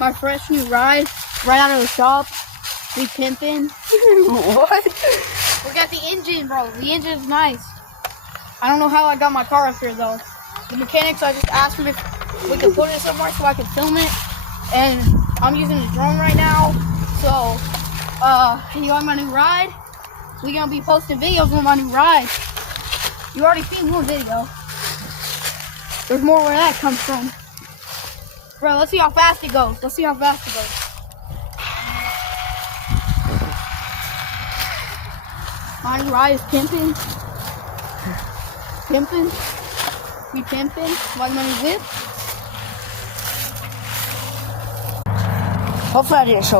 my fresh new ride right out of the shop. We pimping. What? We got the engine, bro. The engine's nice. I don't know how I got my car up here though. The mechanics, I just asked him if we could put it somewhere so I could film it. And I'm using the drone right now. So, you like my new ride? We're gonna be posting videos with my new ride. You already seen one video. There's more where that comes from. Bro, let's see how fast it goes. Let's see how fast it goes. My new ride is pimping. Pimping. We pimping. Like my new whip. Hopefully I didn't show